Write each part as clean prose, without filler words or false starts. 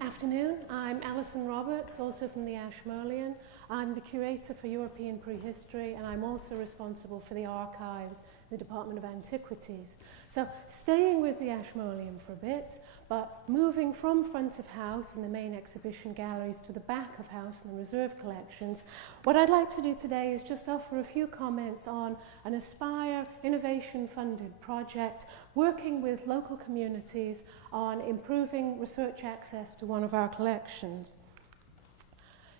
Afternoon, I'm Alison Roberts, also from the Ashmolean. I'm the Curator for European Prehistory, and I'm also responsible for the archives, the Department of Antiquities. So staying with the Ashmolean for a bit, but moving from front of house in the main exhibition galleries to the back of house in the reserve collections, what I'd like to do today is just offer a few comments on an Aspire innovation-funded project working with local communities on improving research access to one of our collections.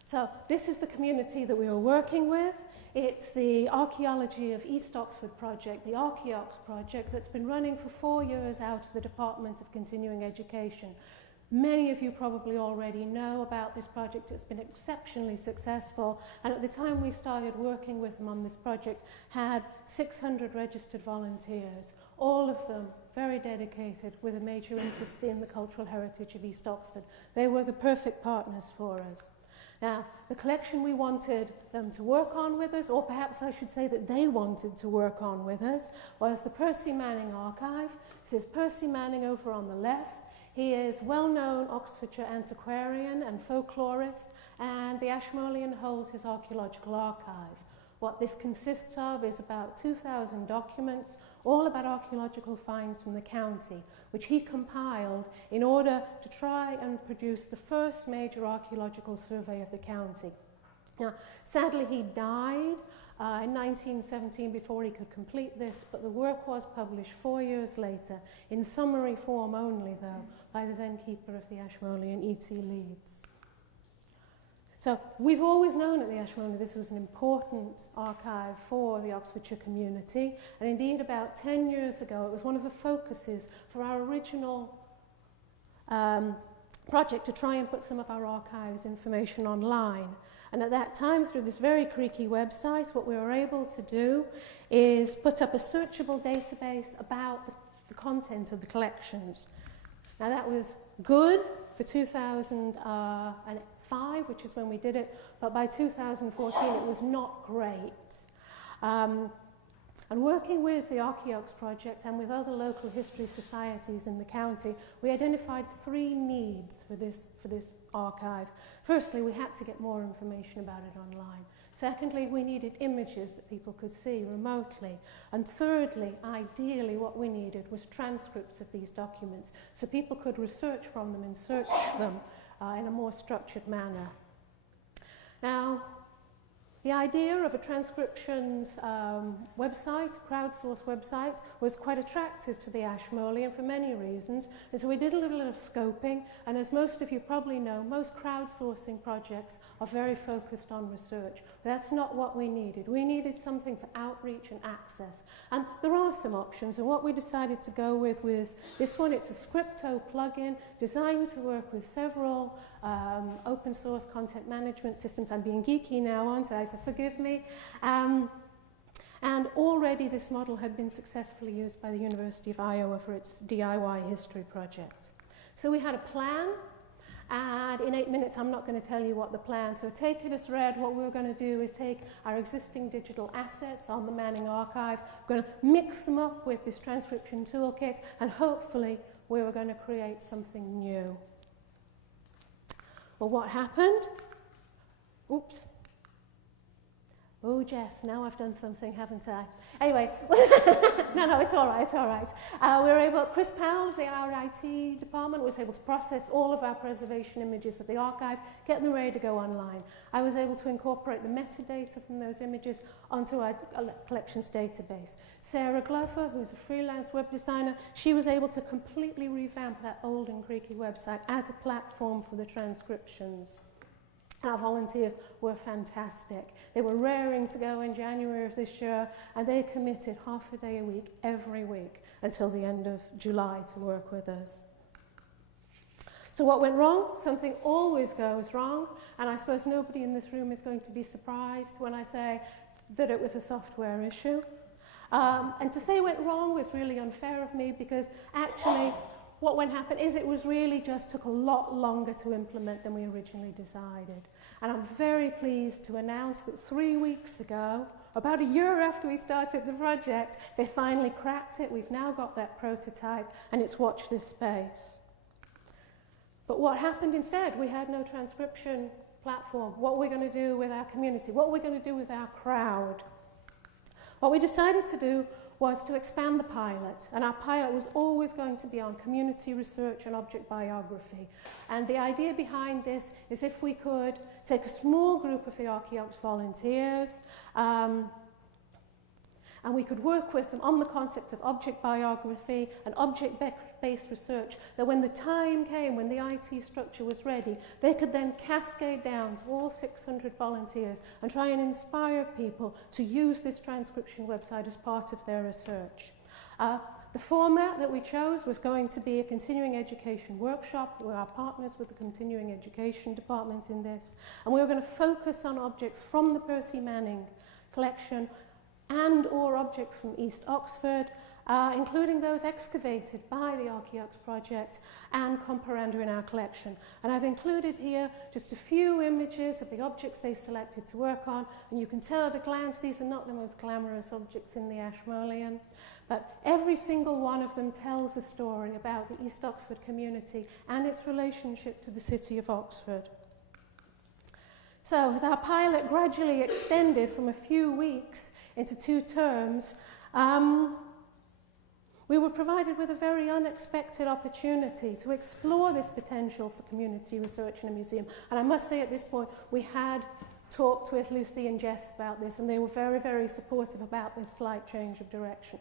So this is the community that we are working with. It's the Archaeology of East Oxford project, the Archaeox project, that's been running for 4 years out of the Department of Continuing Education. Many of you probably already know about this project. It's been exceptionally successful, and at the time we started working with them on this project, had 600 registered volunteers, all of them very dedicated with a major interest in the cultural heritage of East Oxford. They were the perfect partners for us. Now, the collection we wanted them to work on with us, or perhaps I should say that they wanted to work on with us, was the Percy Manning archive. This is Percy Manning over on the left. He is well-known Oxfordshire antiquarian and folklorist, and the Ashmolean holds his archaeological archive. What this consists of is about 2,000 documents, all about archaeological finds from the county, which he compiled in order to try and produce the first major archaeological survey of the county. Now, sadly, he died in 1917 before he could complete this, but the work was published 4 years later, in summary form only, though, by the then keeper of the Ashmolean, E.T. Leeds. So we've always known at the Ashmolean this was an important archive for the Oxfordshire community, and indeed about 10 years ago it was one of the focuses for our original project to try and put some of our archives information online. And at that time, through this very creaky website, what we were able to do is put up a searchable database about the content of the collections. Now that was good for 2005, which is when we did it, but by 2014 it was not great. And working with the Archaeox project and with other local history societies in the county, we identified 3 needs for this archive. Firstly, we had to get more information about it online. Secondly, we needed images that people could see remotely. And thirdly, ideally, what we needed was transcripts of these documents so people could research from them and search them in a more structured manner. Now, the idea of a transcriptions website, crowdsourced website, was quite attractive to the Ashmolean for many reasons. And so we did a little bit of scoping, and as most of you probably know, most crowdsourcing projects are very focused on research. But that's not what we needed. We needed something for outreach and access. And there are some options, and what we decided to go with was this one. It's a Scripto plugin designed to work with several open source content management systems. I'm being geeky now, aren't I? So forgive me. And already this model had been successfully used by the University of Iowa for its DIY history project. So we had a plan, and in 8 minutes I'm not going to tell you what the plan. So take it as read. What we're going to do is take our existing digital assets on the Manning archive, we're going to mix them up with this transcription toolkit, and hopefully we were going to create something new. Well, what happened? Oops. Oh, Jess, now I've done something, haven't I? Anyway, no, it's all right, it's all right. We were able, Chris Powell of our IT department was able to process all of our preservation images of the archive, get them ready to go online. I was able to incorporate the metadata from those images onto our collections database. Sarah Glover, who's a freelance web designer, she was able to completely revamp that old and creaky website as a platform for the transcriptions. Our volunteers were fantastic. They were raring to go in January of this year, and they committed half a day a week, every week, until the end of July to work with us. So what went wrong? Something always goes wrong, and I suppose nobody in this room is going to be surprised when I say that it was a software issue. And to say it went wrong was really unfair of me, because actually what went happen is it was really just took a lot longer to implement than we originally decided. And I'm very pleased to announce that 3 weeks ago, About a year after we started the project, they finally cracked it. We've now got that prototype, and it's Watch This Space. But what happened instead? We had no transcription platform. What were we going to do with our community? What were we going to do with our crowd? What we decided to do was to expand the pilot, and our pilot was always going to be on community research and object biography. And the idea behind this is if we could take a small group of the Archaeology volunteers, and we could work with them on the concept of object biography and object-based research, that when the time came, when the IT structure was ready, they could then cascade down to all 600 volunteers and try and inspire people to use this transcription website as part of their research. The format that we chose was going to be a continuing education workshop. We're our partners with the continuing education department in this, and we were going to focus on objects from the Percy Manning collection and or objects from East Oxford, including those excavated by the Archaeology project and comparanda in our collection. And I've included here just a few images of the objects they selected to work on, and you can tell at a glance these are not the most glamorous objects in the Ashmolean, but every single one of them tells a story about the East Oxford community and its relationship to the city of Oxford. So as our pilot gradually extended from a few weeks into 2 terms, we were provided with a very unexpected opportunity to explore this potential for community research in a museum. And I must say at this point, we had talked with Lucy and Jess about this, and they were very, very supportive about this slight change of direction.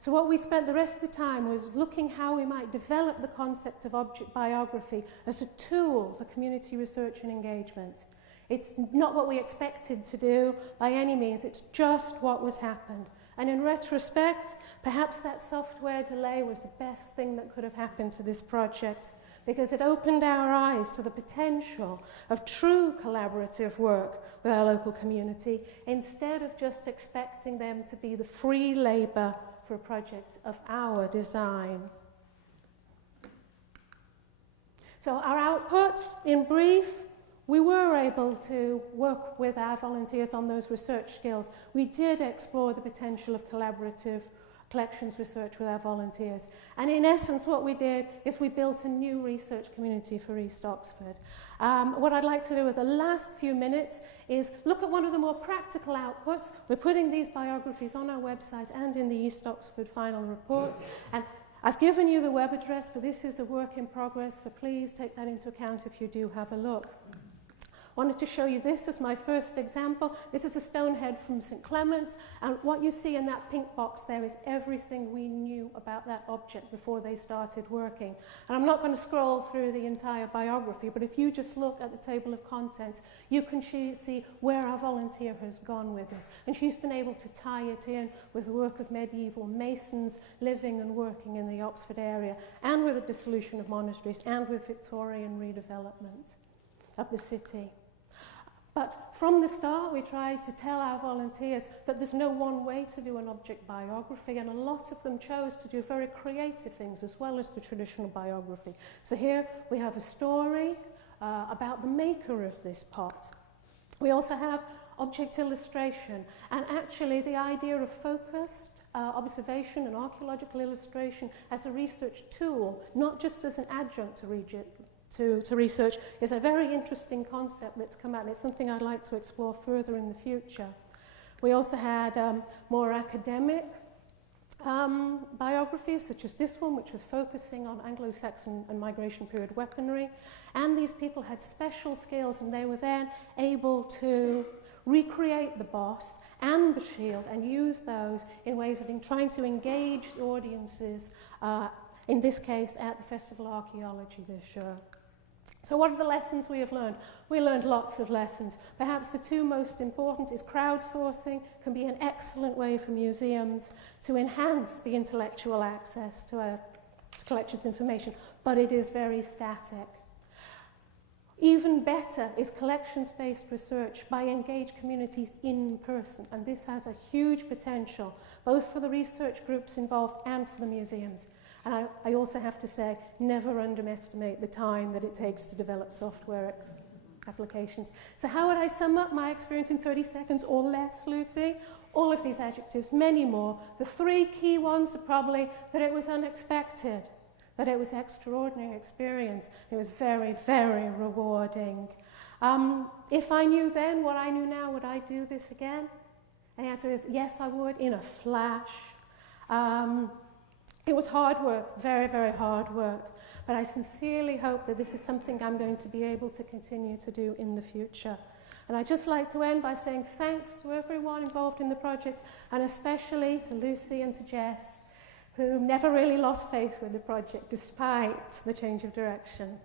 So what we spent the rest of the time was looking how we might develop the concept of object biography as a tool for community research and engagement. It's not what we expected to do by any means, it's just what was happened. And in retrospect, perhaps that software delay was the best thing that could have happened to this project, because it opened our eyes to the potential of true collaborative work with our local community, instead of just expecting them to be the free labour for a project of our design. So our outputs, in brief, we were able to work with our volunteers on those research skills. We did explore the potential of collaborative collections research with our volunteers. And in essence, what we did is we built a new research community for East Oxford. What I'd like to do with the last few minutes is look at one of the more practical outputs. We're putting these biographies on our website and in the East Oxford final report. And I've given you the web address, but this is a work in progress, so please take that into account if you do have a look. Wanted to show you this as my first example. This is a stone head from St. Clement's, and what you see in that pink box there is everything we knew about that object before they started working. And I'm not going to scroll through the entire biography, but if you just look at the table of contents, you can see where our volunteer has gone with this. And she's been able to tie it in with the work of medieval masons living and working in the Oxford area, and with the dissolution of monasteries, and with Victorian redevelopment of the city. But from the start, we tried to tell our volunteers that there's no one way to do an object biography, and a lot of them chose to do very creative things as well as the traditional biography. So here we have a story about the maker of this pot. We also have object illustration, and actually the idea of focused observation and archaeological illustration as a research tool, not just as an adjunct to research, is a very interesting concept that's come out, and it's something I'd like to explore further in the future. We also had more academic biographies, such as this one, which was focusing on Anglo-Saxon and migration period weaponry, and these people had special skills, and they were then able to recreate the boss and the shield and use those in ways of trying to engage audiences, in this case at the Festival of Archaeology this year. So what are the lessons we have learned? We learned lots of lessons. Perhaps the 2 most important is crowdsourcing can be an excellent way for museums to enhance the intellectual access to collections information, but it is very static. Even better is collections-based research by engaged communities in person, and this has a huge potential, both for the research groups involved and for the museums. And I also have to say, never underestimate the time that it takes to develop software applications. So how would I sum up my experience in 30 seconds or less, Lucy? All of these adjectives, many more. The three key ones are probably that it was unexpected, that it was extraordinary experience. It was very, very rewarding. If I knew then what I knew now, would I do this again? And the answer is yes, I would, in a flash. It was hard work, very, very hard work. But I sincerely hope that this is something I'm going to be able to continue to do in the future. And I'd just like to end by saying thanks to everyone involved in the project, and especially to Lucy and to Jess, who never really lost faith with the project despite the change of direction.